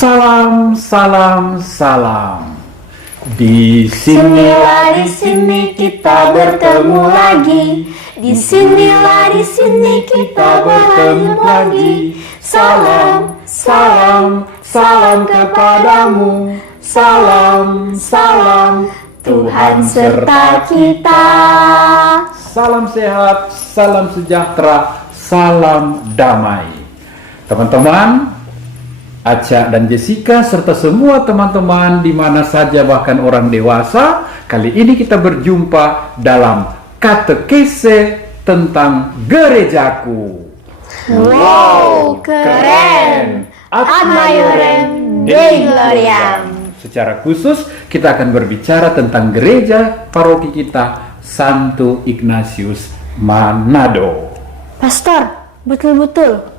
Salam, salam, salam. Di sini kita bertemu lagi. Di sini kita bertemu lagi. Salam, salam, salam kepadamu. Salam, salam, Tuhan serta kita. Salam sehat, salam sejahtera, salam damai. Teman-teman, Aca dan Jessica serta semua teman-teman di mana saja bahkan orang dewasa, kali ini kita berjumpa dalam katekese tentang gerejaku. Wow, keren! Ad Maiorem Dei Gloriam. Secara khusus kita akan berbicara tentang gereja paroki kita Santo Ignatius Manado. Pastor, betul-betul.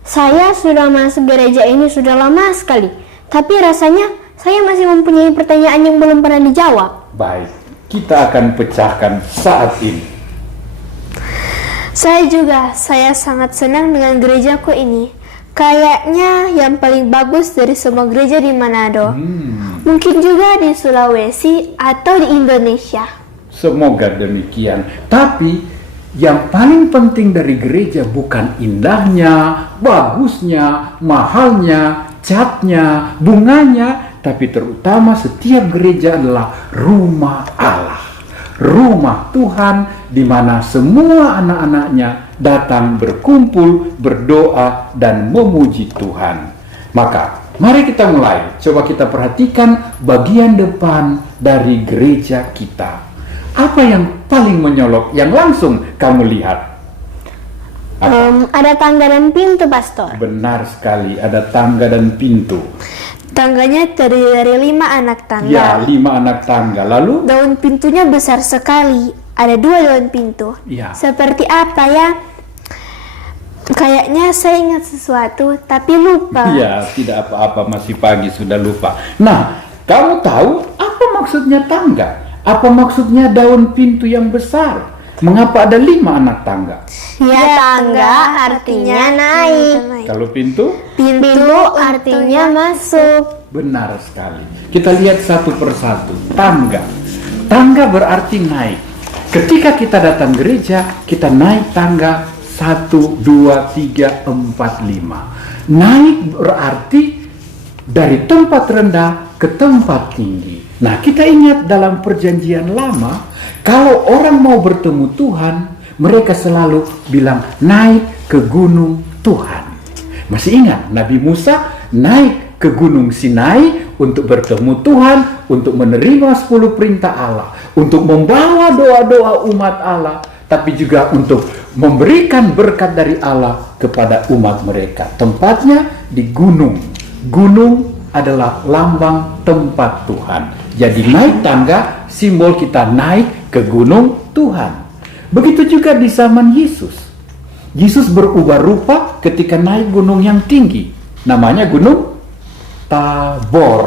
Saya sudah masuk gereja ini sudah lama sekali. Tapi rasanya saya masih mempunyai pertanyaan yang belum pernah dijawab. Baik, kita akan pecahkan saat ini. Saya sangat senang dengan gerejaku ini. Kayaknya yang paling bagus dari semua gereja di Manado. Mungkin juga di Sulawesi atau di Indonesia. Semoga demikian. Tapi yang paling penting dari gereja bukan indahnya, bagusnya, mahalnya, catnya, bunganya, tapi terutama setiap gereja adalah rumah Allah, rumah Tuhan di mana semua anak-anaknya datang berkumpul, berdoa dan memuji Tuhan. Maka mari kita mulai. Coba kita perhatikan bagian depan dari gereja kita. Apa yang paling menyolok yang langsung kamu lihat? Ada tangga dan pintu, Pastor. Benar sekali, ada tangga dan pintu. Tangganya terdiri dari 5 anak tangga. Ya, 5 anak tangga. Lalu? Daun pintunya besar sekali. Ada 2 daun pintu. Ya. Seperti apa ya? Kayaknya saya ingat sesuatu, tapi lupa. Ya, tidak apa-apa, masih pagi sudah lupa. Nah, kamu tahu apa maksudnya tangga? Apa maksudnya daun pintu yang besar? Mengapa ada 5 anak tangga? Ya, tangga artinya naik. Kalau pintu? Pintu artinya masuk. Benar sekali. Kita lihat satu persatu. Tangga. Tangga berarti naik. Ketika kita datang gereja, kita naik tangga 1, 2, 3, 4, 5. Naik berarti dari tempat rendah ke tempat tinggi. Nah, kita ingat dalam perjanjian lama, kalau orang mau bertemu Tuhan, mereka selalu bilang naik ke gunung Tuhan. Masih ingat Nabi Musa naik ke gunung Sinai untuk bertemu Tuhan, untuk menerima 10 perintah Allah, untuk membawa doa-doa umat Allah, tapi juga untuk memberikan berkat dari Allah kepada umat mereka. Tempatnya di gunung. Gunung adalah lambang tempat Tuhan. Jadi naik tangga simbol kita naik ke gunung Tuhan. Begitu juga di zaman Yesus. Yesus berubah rupa ketika naik gunung yang tinggi. Namanya Gunung Tabor.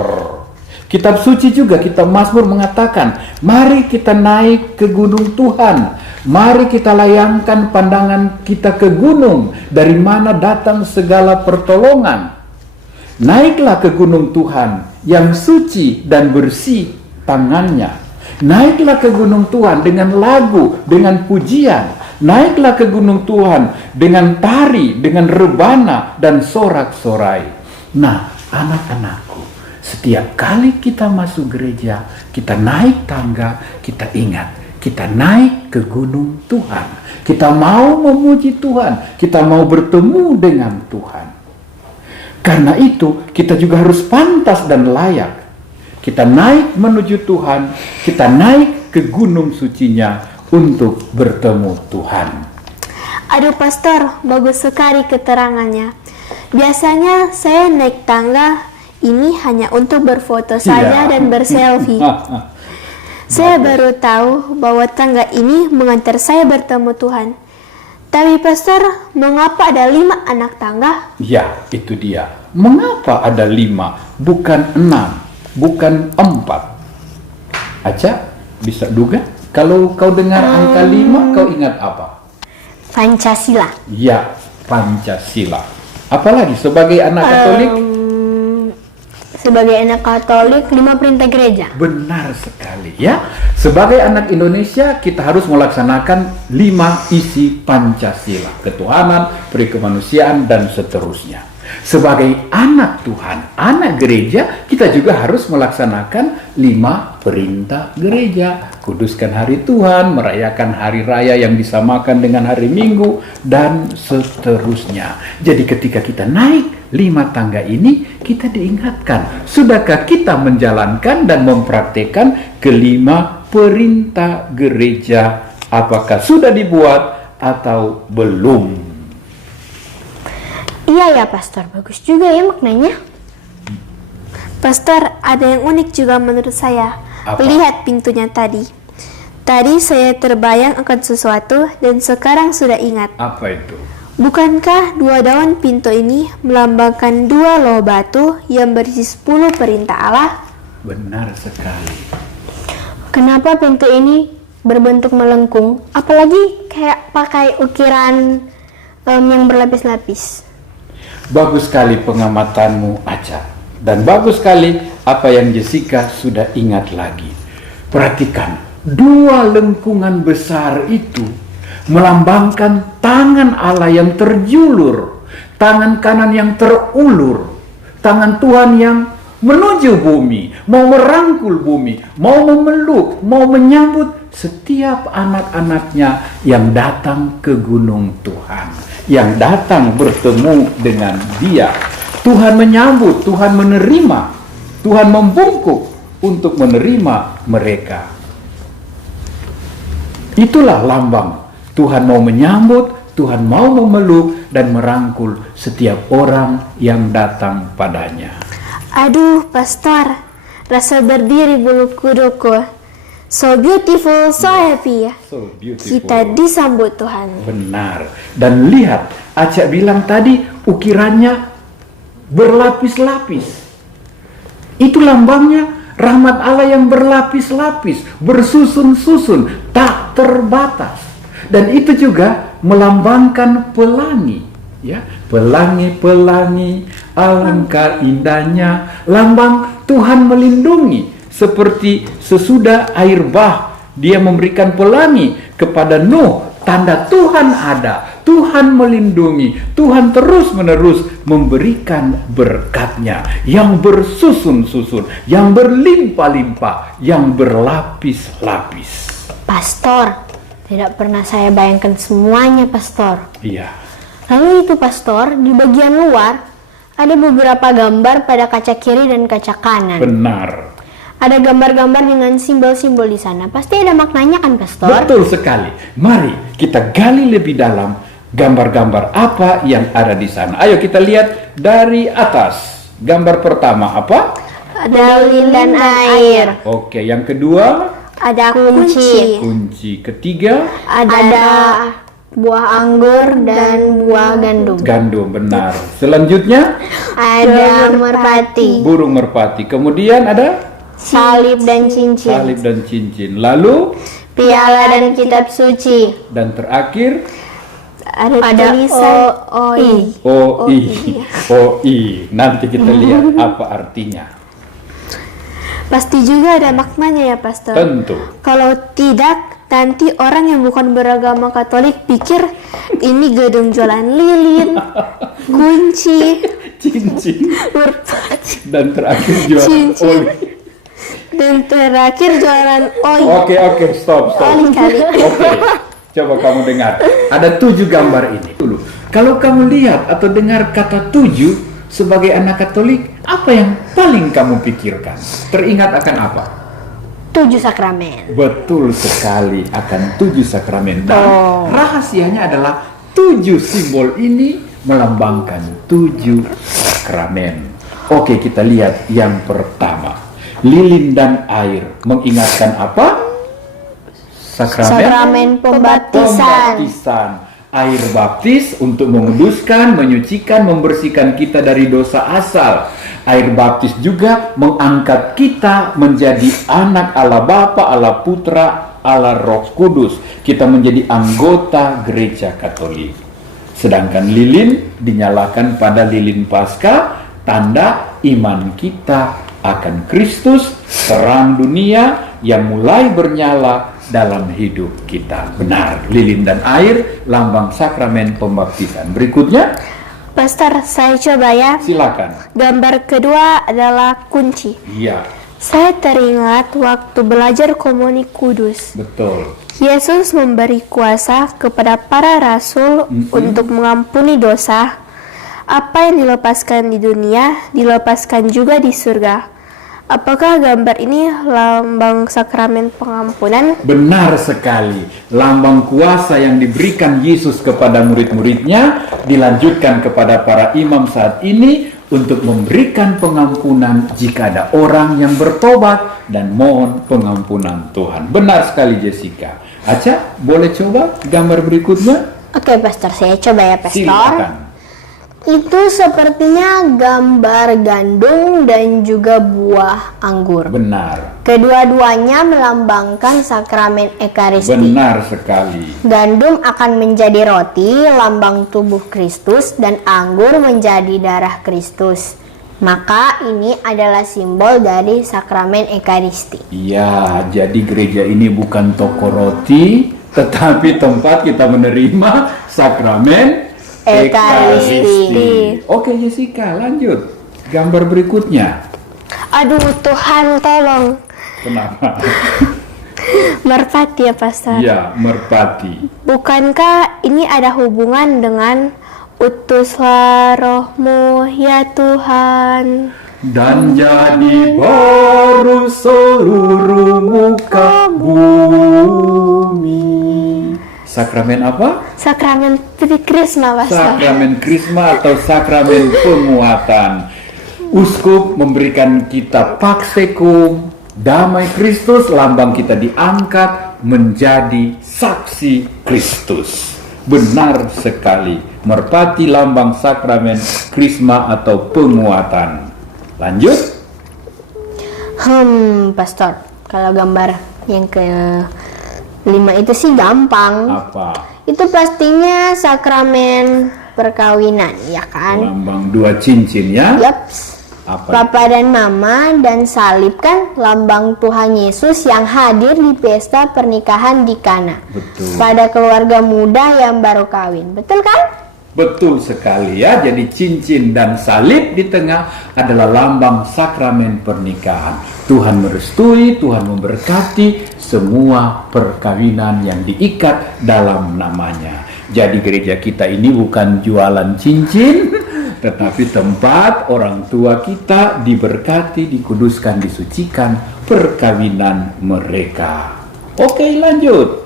Kitab suci juga, kitab Mazmur mengatakan, mari kita naik ke gunung Tuhan. Mari kita layangkan pandangan kita ke gunung, dari mana datang segala pertolongan. Naiklah ke gunung Tuhan yang suci dan bersih tangannya. Naiklah ke gunung Tuhan dengan lagu, dengan pujian. Naiklah ke gunung Tuhan dengan tari, dengan rebana dan sorak-sorai. Nah, anak-anakku, setiap kali kita masuk gereja, kita naik tangga, kita ingat, kita naik ke gunung Tuhan. Kita mau memuji Tuhan, kita mau bertemu dengan Tuhan. Karena itu, kita juga harus pantas dan layak. Kita naik menuju Tuhan, kita naik ke gunung sucinya untuk bertemu Tuhan. Aduh, Pastor, bagus sekali keterangannya. Biasanya saya naik tangga ini hanya untuk berfoto saja dan berselfie. Saya baru tahu bahwa tangga ini mengantar saya bertemu Tuhan. Tapi Pastor, mengapa ada 5 anak tangga? Ya, itu dia. Mengapa ada 5, bukan 6, bukan 4? Aca, bisa duga? Kalau kau dengar angka 5, kau ingat apa? Pancasila. Ya, Pancasila. Apalagi sebagai anak Katolik? sebagai anak Katolik 5 perintah gereja. Benar sekali ya. Sebagai anak Indonesia kita harus melaksanakan 5 isi Pancasila, ketuhanan, perikemanusiaan dan seterusnya. Sebagai anak Tuhan, anak gereja, kita juga harus melaksanakan 5 perintah gereja. Kuduskan hari Tuhan, merayakan hari raya yang disamakan dengan hari Minggu, dan seterusnya. Jadi ketika kita naik 5 tangga ini, kita diingatkan, sudahkah kita menjalankan dan mempraktekkan ke-5 perintah gereja? Apakah sudah dibuat atau belum? Iya ya Pastor, bagus juga ya maknanya. Pastor, ada yang unik juga menurut saya. Apa? Lihat pintunya tadi. Tadi saya terbayang akan sesuatu dan sekarang sudah ingat. Apa itu? Bukankah 2 daun pintu ini melambangkan 2 loh batu yang berisi 10 perintah Allah? Benar sekali. Kenapa pintu ini berbentuk melengkung? Apalagi kayak pakai ukiran yang berlapis-lapis. Bagus sekali pengamatanmu, Aca. Dan bagus sekali apa yang Jessica sudah ingat lagi. Perhatikan, 2 lengkungan besar itu melambangkan tangan Allah yang terjulur, tangan kanan yang terulur, tangan Tuhan yang menuju bumi, mau merangkul bumi, mau memeluk, mau menyambut setiap anak-anaknya yang datang ke gunung Tuhan, yang datang bertemu dengan Dia. Tuhan menyambut, Tuhan menerima, Tuhan membungkuk untuk menerima mereka. Itulah lambang. Tuhan mau menyambut, Tuhan mau memeluk dan merangkul setiap orang yang datang padanya. Aduh, Pastor, rasa berdiri bulu kuduku. So beautiful, so happy ya. So beautiful. Kita disambut Tuhan. Benar. Dan lihat, Aca bilang tadi ukirannya berlapis-lapis. Itu lambangnya rahmat Allah yang berlapis-lapis, bersusun-susun, tak terbatas. Dan itu juga melambangkan pelangi, ya. Pelangi-pelangi, alangkah indahnya, lambang Tuhan melindungi. Seperti sesudah air bah, Dia memberikan pelangi kepada Nuh, tanda Tuhan ada, Tuhan melindungi, Tuhan terus-menerus memberikan berkat-Nya yang bersusun-susun, yang berlimpah-limpah, yang berlapis-lapis. Pastor, tidak pernah saya bayangkan semuanya, Pastor. Iya. Lalu itu, Pastor, di bagian luar ada beberapa gambar pada kaca kiri dan kaca kanan. Benar. Ada gambar-gambar dengan simbol-simbol di sana. Pasti ada maknanya kan, Pastor? Betul sekali. Mari kita gali lebih dalam gambar-gambar apa yang ada di sana. Ayo kita lihat dari atas. Gambar pertama apa? Ada lilin dan air. Oke, yang kedua Ada kunci. kunci. Ketiga Ada buah anggur dan buah gandum. gandum, benar. Selanjutnya Ada merpati. burung merpati. Kemudian ada Salib dan cincin. salib dan cincin. Lalu Piala dan kitab suci. dan terakhir Ada tulisan OI. OI. OI. Nanti kita lihat apa artinya. Pasti juga ada maknanya ya, Pastor. Tentu. Kalau tidak, nanti orang yang bukan beragama Katolik pikir ini gedung jualan lilin, kunci, Cincin merpati, dan terakhir jualan Cincin. oli. dan terakhir jualan OI. Oke, stop. Oli kali. Oke, coba kamu dengar. Ada 7 gambar ini. Dulu, kalau kamu lihat atau dengar kata 7 sebagai anak Katolik, apa yang paling kamu pikirkan? Teringat akan apa? 7 sakramen. Betul sekali, akan 7 sakramen. Dan rahasianya adalah 7 simbol ini melambangkan 7 sakramen. Oke, kita lihat yang pertama. Lilin dan air mengingatkan apa? Sakramen pembaptisan. Pembaptisan. Air baptis untuk menguduskan, menyucikan, membersihkan kita dari dosa asal. Air baptis juga mengangkat kita menjadi anak Allah Bapa, Allah Putra, Allah Roh Kudus. Kita menjadi anggota gereja Katolik. Sedangkan lilin dinyalakan pada lilin Paskah tanda iman kita akan Kristus, terang dunia yang mulai bernyala dalam hidup kita. Benar, lilin dan air, lambang sakramen pembaptisan. Berikutnya, Pastor, saya coba ya. silakan. Gambar kedua adalah kunci. Iya, Saya teringat waktu belajar komuni kudus. betul. Yesus memberi kuasa kepada para rasul untuk mengampuni dosa. Apa yang dilepaskan di dunia, dilepaskan juga di surga. Apakah gambar ini lambang sakramen pengampunan? Benar sekali. Lambang kuasa yang diberikan Yesus kepada murid-muridnya dilanjutkan kepada para imam saat ini untuk memberikan pengampunan jika ada orang yang bertobat dan mohon pengampunan Tuhan. Benar sekali Jessica. Aca, boleh coba gambar berikutnya? Oke, Pastor, saya coba ya, Pastor. Silakan. Itu sepertinya gambar gandum dan juga buah anggur. Benar. Kedua-duanya melambangkan sakramen Ekaristi. Benar sekali. Gandum akan menjadi roti, lambang tubuh Kristus, dan anggur menjadi darah Kristus. Maka ini adalah simbol dari sakramen Ekaristi. Iya, jadi gereja ini bukan toko roti, tetapi tempat kita menerima sakramen Ekaristi. Oke Jessica, lanjut. Gambar berikutnya. Aduh Tuhan, tolong. Kenapa? Merpati ya, Pastor. Iya, merpati. Bukankah ini ada hubungan dengan utuslah rohmu ya Tuhan? Dan jadi baru seluruh muka bumi. Sakramen apa? Sakramen Krisma, Pastor. Sakramen Krisma atau sakramen penguatan. Uskup memberikan kita paksekum, damai Kristus, lambang kita diangkat menjadi saksi Kristus. Benar sekali. Merpati lambang sakramen Krisma atau penguatan. Lanjut. Pastor, kalau gambar yang ke-5 itu sih gampang. Apa? Itu pastinya sakramen perkawinan, ya kan? Lambang dua cincin ya? Yaps. Apa? Papa dan Mama dan salib kan lambang Tuhan Yesus yang hadir di pesta pernikahan di Kana. Betul. Pada keluarga muda yang baru kawin. Betul kan? Betul sekali ya. Jadi cincin dan salib di tengah adalah lambang sakramen pernikahan. Tuhan merestui, Tuhan memberkati semua perkawinan yang diikat dalam namanya. Jadi gereja kita ini bukan jualan cincin, tetapi tempat orang tua kita diberkati, dikuduskan, disucikan perkawinan mereka. Oke, lanjut.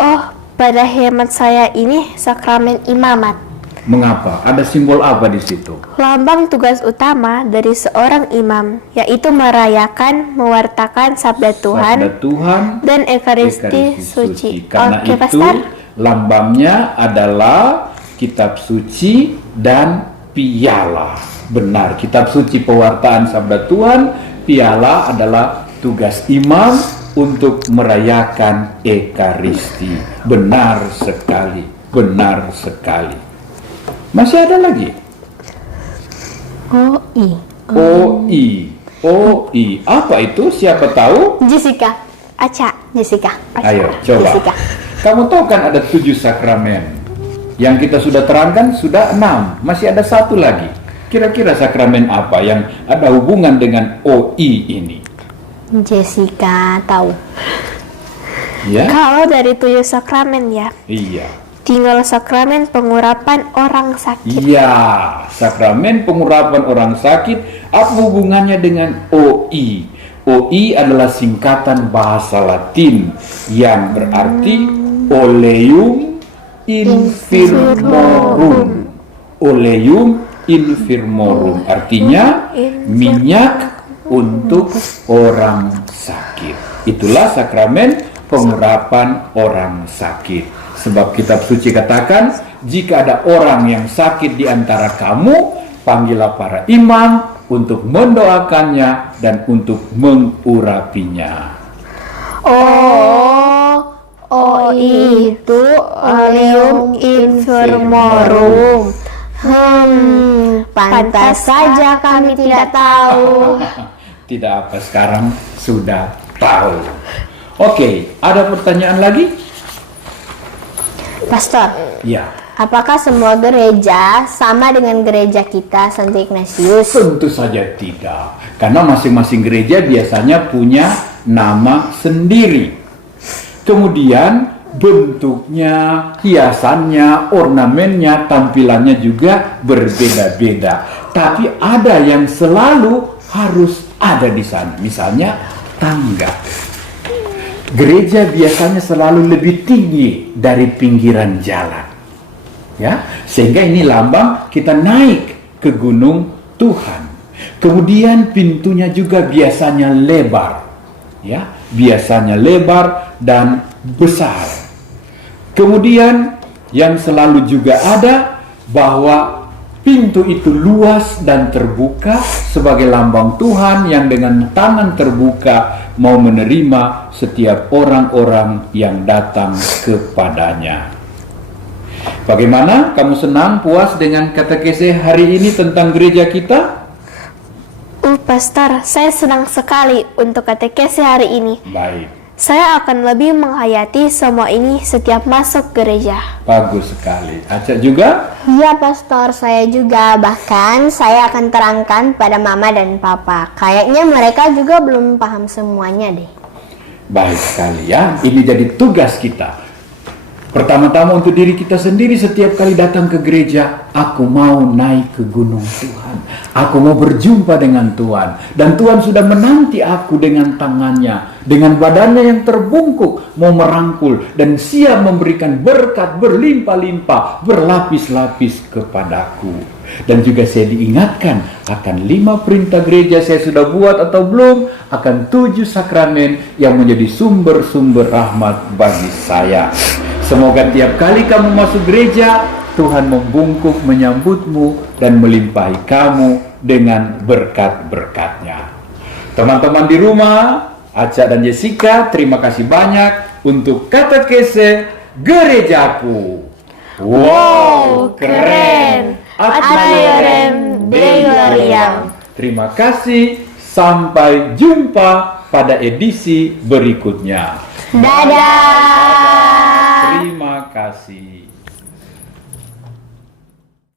Oh, pada hemat saya ini sakramen imamat. Mengapa? Ada simbol apa di situ? Lambang tugas utama dari seorang imam, yaitu merayakan, mewartakan sabda Tuhan, Sabda Tuhan dan Ekaristi suci. Karena Oke, itu Pastor. lambangnya adalah kitab suci dan piala. Benar, kitab suci pewartaan sabda Tuhan, piala adalah tugas imam untuk merayakan Ekaristi. Benar sekali, benar sekali. Masih ada lagi? OI. Apa itu? Siapa tahu? Jessica. Jessica. Ayo, coba. Jessica. Kamu tahu kan ada 7 sakramen. Yang kita sudah terangkan sudah 6. Masih ada 1 lagi. Kira-kira sakramen apa yang ada hubungan dengan OI ini? Jessica tahu. Ya? Kalau dari 7 sakramen ya, Iya. tinggal sakramen pengurapan orang sakit. Iya, sakramen pengurapan orang sakit. Apa hubungannya dengan OI? OI adalah singkatan bahasa Latin yang berarti Oleum Infirmorum. Oleum Infirmorum artinya minyak untuk orang sakit. Itulah sakramen pengurapan orang sakit. Sebab kitab suci katakan, jika ada orang yang sakit di antara kamu, panggillah para imam untuk mendoakannya dan untuk mengurapinya. Oh itu Oleum Infirmorum. Pantas saja kami tidak tahu. Tidak apa, sekarang sudah tahu. Oke, ada pertanyaan lagi? Pastor, Ya, apakah semua gereja sama dengan gereja kita Santo Ignatius? tentu saja tidak. Karena masing-masing gereja biasanya punya nama sendiri. Kemudian bentuknya, hiasannya, ornamennya, tampilannya juga berbeda-beda. Tapi ada yang selalu harus ada di sana. Misalnya tangga. Gereja biasanya selalu lebih tinggi dari pinggiran jalan. Ya, sehingga ini lambang kita naik ke gunung Tuhan. Kemudian pintunya juga biasanya lebar. Ya, biasanya lebar dan besar. Kemudian yang selalu juga ada bahwa pintu itu luas dan terbuka sebagai lambang Tuhan yang dengan tangan terbuka mau menerima setiap orang-orang yang datang kepadanya. Bagaimana? Kamu senang, puas dengan katekese hari ini tentang gereja kita? Pastor, saya senang sekali untuk katekese hari ini. Baik. Saya akan lebih menghayati semua ini setiap masuk gereja. Bagus sekali. Acak juga? Iya Pastor, saya juga. Bahkan saya akan terangkan pada Mama dan Papa. Kayaknya mereka juga belum paham semuanya deh. Baik sekali ya. Ini jadi tugas kita. Pertama-tama untuk diri kita sendiri, setiap kali datang ke gereja, aku mau naik ke gunung Tuhan. Aku mau berjumpa dengan Tuhan. Dan Tuhan sudah menanti aku dengan tangannya, dengan badannya yang terbungkuk, mau merangkul dan siap memberikan berkat berlimpah-limpah, berlapis-lapis kepadaku. Dan juga saya diingatkan akan 5 perintah gereja saya sudah buat atau belum, akan 7 sakramen yang menjadi sumber-sumber rahmat bagi saya. Semoga tiap kali kamu masuk gereja, Tuhan membungkuk menyambutmu dan melimpahi kamu dengan berkat-berkatnya. Teman-teman di rumah, Aca dan Jessica, terima kasih banyak untuk katekese gerejaku. Wow, keren! Ad maiorem Dei gloriam. Terima kasih, sampai jumpa pada edisi berikutnya. Dadah! Terima kasih.